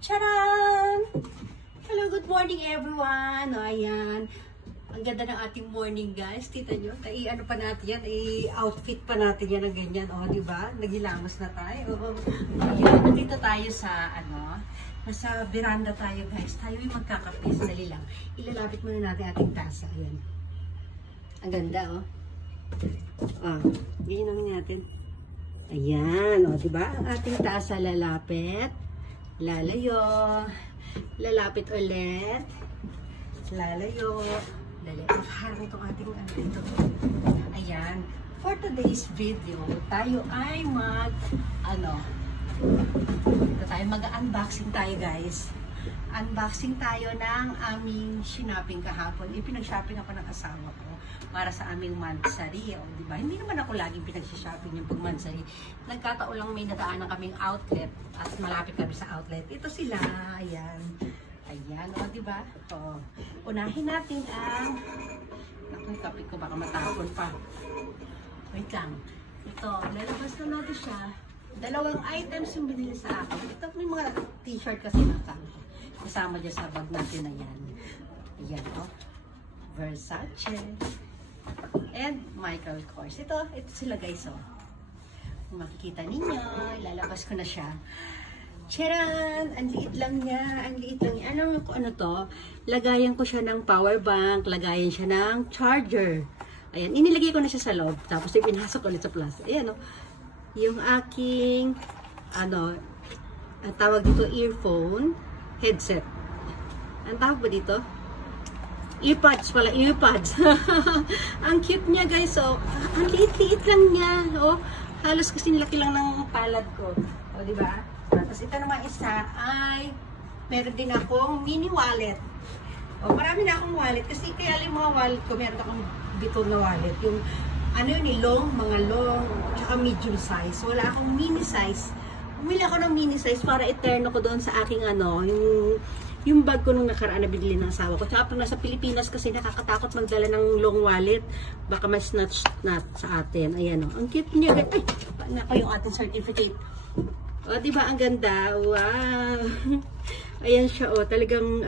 Charan! Hello, good morning everyone. O, ayan. Ang ganda ng ating morning, guys. Tita nyo, ano pa natin yan, outfit pa natin yan ng ganyan. O, diba? Naghilamos na tayo. O, ayan. Nandito tayo sa, nasa veranda tayo, guys. Tayo yung magkakape. Dali lang. Ilalapit muna natin ating tasa. Ayan. Ang ganda, o. Ganyan namin natin. Ayan, o, diba? Ang ating tasa lalapit. Lalayo. Lalapit ulit. Lalayo. Dali. Harang itong ating ito. Ayan. For today's video, tayo ay mag-unboxing tayo, guys. Unboxing tayo ng aming shinaping kahapon. Pinag-shopping ako ng asawa ko para sa aming monthsary. O, diba? Hindi naman ako laging pinag-shopping yung pag-monthsary. Nagkataon lang may nadaanan kaming outlet at malapit kami sa outlet. Ito sila. Ayan. Ayan. O, diba? O, unahin natin ang naku, yung kape ko baka matapon pa. Wait lang. Ito, lalabas na natin siya. Dalawang items yung binili sa akin. Ito, may mga t-shirt kasi kasama dyan sa bag natin na yan. Ayan, o. Versace. And Michael Kors. Ito sila, guys, o. Kung makikita ninyo, lalabas ko na siya. Charan! Ang liit lang niya. Ang liit lang niya. Alam mo kung ano to? Lagayan ko siya ng power bank. Lagayan siya ng charger. Ayan. Inilagay ko na siya sa loob. Tapos ipinasok ulit sa plus. Ayan, o. Yung aking, ang tawag dito, earphone, headset. Ang tawag ba dito? Earpods pala, earpods. Ang cute niya, guys. Oh, ang liit-liit lang niya. Oh, halos kasi nilaki lang ng palad ko. Oh, di ba? Tapos ito naman isa ay meron din akong mini wallet. Oh, marami na akong wallet kasi kaya yung mga wallet ko, meron akong bitor na wallet. Yung mga long, tsaka medium size. Wala akong mini size. Bumili ako ng mini size para i-turn ako doon sa aking yung bag ko nung nakaraan na binili ng asawa ko. Tsaka pag nasa Pilipinas kasi nakakatakot magdala ng long wallet. Baka mas snatch sa atin. Ayan, o. Ang cute niya. Ay, naka yung ating certificate. O, diba? Ang ganda. Wow. Ayan siya, o. Talagang,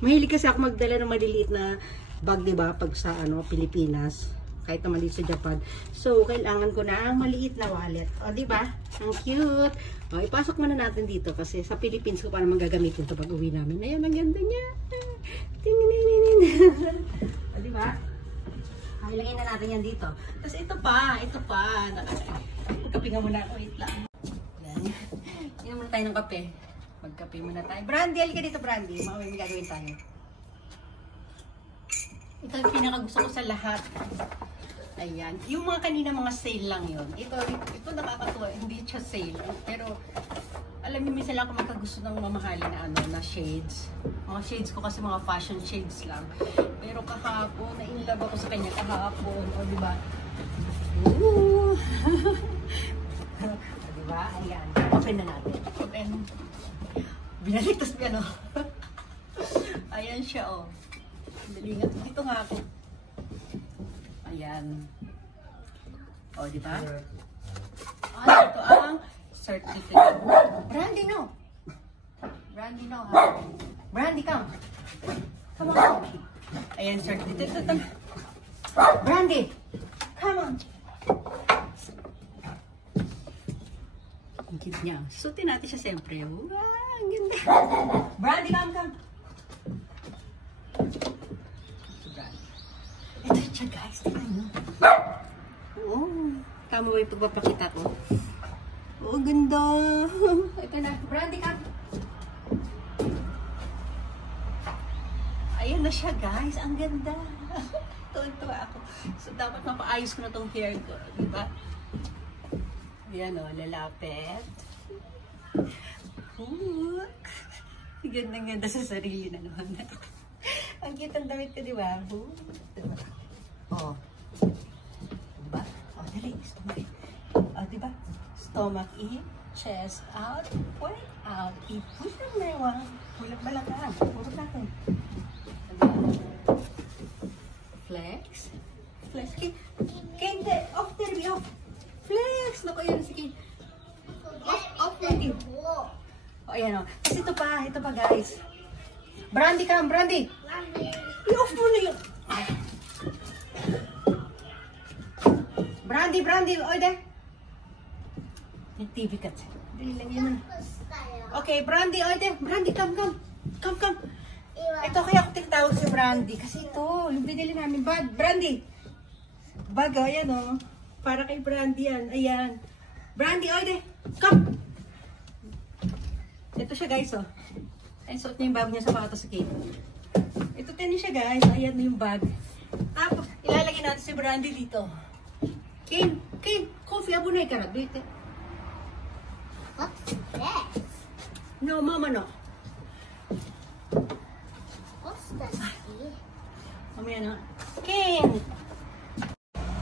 mahilig kasi ako magdala ng maliliit na bag, diba? Pag sa, Pilipinas. Kahit naman dito sa Japan. So, kailangan ko na ang maliit na wallet. O, diba? Ang cute. O, ipasok muna natin dito kasi sa Philippines ko para magagamitin ito pag uwi namin. Ayan, ang ganda niya. O, diba? Ilagay na natin yan dito. Tapos ito pa. Magkape nga muna ako. Wait lang. Inom muna tayo ng kape. Magkape muna tayo. Brandy, halika dito, Brandy. May gagawin tayo. Ito yung pinakagusto ko sa lahat. Ayan. Yung mga kanina mga sale lang yun. Ito nakakatuwa. Hindi siya sale. Pero, alam niyo, minsan lang ako magkagusto ng mamahalin na shades. Mga shades ko kasi mga fashion shades lang. Pero kahapon, na-inlove ako sa kanya kahapon. O, diba? Ooh! O, diba? Ayan. Open na natin. Open. Binaligtas niya, no? Ayan siya, o. Dalingat. Dito nga ako. Ayan. O, diba? Ito ang certificate. Brandy, no! Brandy, no, ha? Brandy, come. Come on. Ayan, certificate. Brandy! Come on. Ang cute niya. Susutin natin siya siyempre. Wow, ang ganda. Brandy, come. Ito siya, guys. Tingnan nyo. Oo. Tama ba yung pagpapakita ko? Oo, ganda. Ito na. Brandy, come. Ayan na siya, guys. Ang ganda. Tuwa ako. So, dapat mapaayos ko na tong hair ko. Diba? Ayan, o. Lalapit. Ganda-ganda sa sarili na naman. Ang cute ang damit ko, diba? Diba? Oh. Diba? Oh, dali. Stomach. Oh, diba? Stomach in, chest out, point out. I-push ang mewa. Pulat balakang. Purot natin. Flex. Flex. Kende. Off, Derby. Off. Flex. Naku, yan. Sige. Off natin. O, ayan o. Kasi ito pa guys. Brandy ka, Brandy. I-off mo na yun. Brandy. O, de. Yung TV cut. Dali lang yun. Okay, Brandy. O, de. Brandy, come. Ito kaya ako tinatawag si Brandy. Kasi ito, yung binili namin bag. Brandy. Bag, o, ayan o. Para kay Brandy yan. Ayan. Brandy, o, de. Come. Ito siya guys, oh. Ay, suot niya yung bag niya sa patos sa Kate. Ito din siya guys. Ayan na yung bag. Tapos, ilalagay natin si Brandy dito. Kane, coffee, abunay ka na. Wait. What's this? No, mama, no. What's this? Mamaya na. Kane!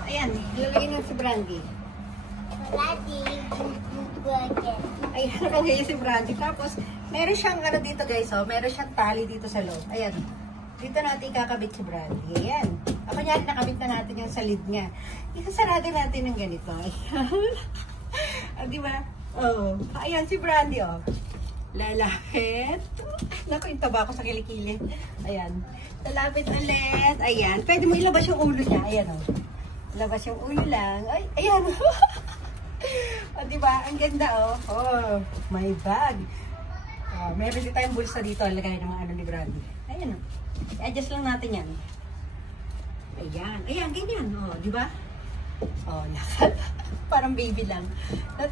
Ayan, ilalagay natin si Brandy. Daddy, burger. Ayan, nakagaya si Brandy. Tapos, meron siyang ano dito guys, oh. Meron siyang tali dito sa loob. Ayan. Dito natin kakabit si Brandy. Ayan. Ako niya, nakabit na natin yung sa lid niya. Isasarado natin ng ganito. Ayan. Di ba? Oh. Ayan si Brandy, oh. Lalapit. Naku, yung taba ko sa kilikili. Ayan. Lalapit ulit. Ayan. Pwede mo ilabas yung ulo niya. Ayan, oh. Labas yung ulo lang. Ay, ayan. O, diba? Ang ganda, oh. Oh, my bag. Oh, meron din tayong bulsa dito. Lagay ng mga ano ni Brandy. Ayan, oh. I-adjust lang natin yan. Ayan. Ayan, ganyan. Oh, diba? Oh, lakad. Parang baby lang.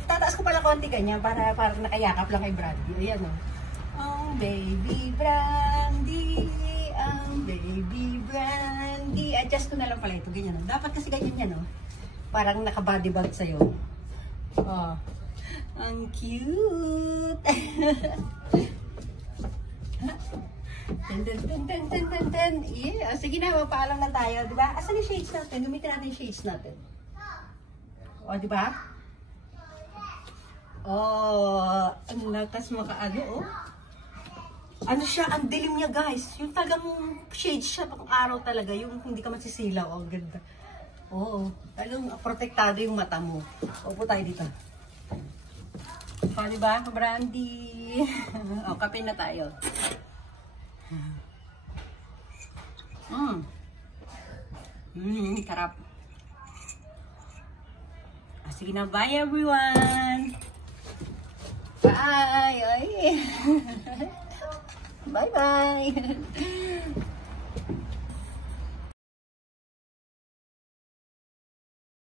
Tataas ko pala konti ganyan para nakayakap lang kay Brandy. Ayan, oh. Oh, baby Brandy. Baby Brandy. Adjust ko na lang pala ito. Ganyan, oh. Dapat kasi ganyan yan, oh. Parang naka-body bag sa'yo. Oh. Ang cute. Ten. Yeah. Sige na, mapaalam na tayo. Diba? Asan yung shades natin? Gamitin natin yung shades natin. O, diba? Oh, ang lakas makaano, oh. Ano siya, ang dilim niya guys. Yung talagang shade siya, pang araw talaga. Yung hindi ka masisilaw. Oh, ganda. Oo, talagang protektado yung mata mo. Upo tayo dito. O, diba, Brandy? O, kape na tayo. Sarap. Sige na, bye everyone! Bye! Bye-bye!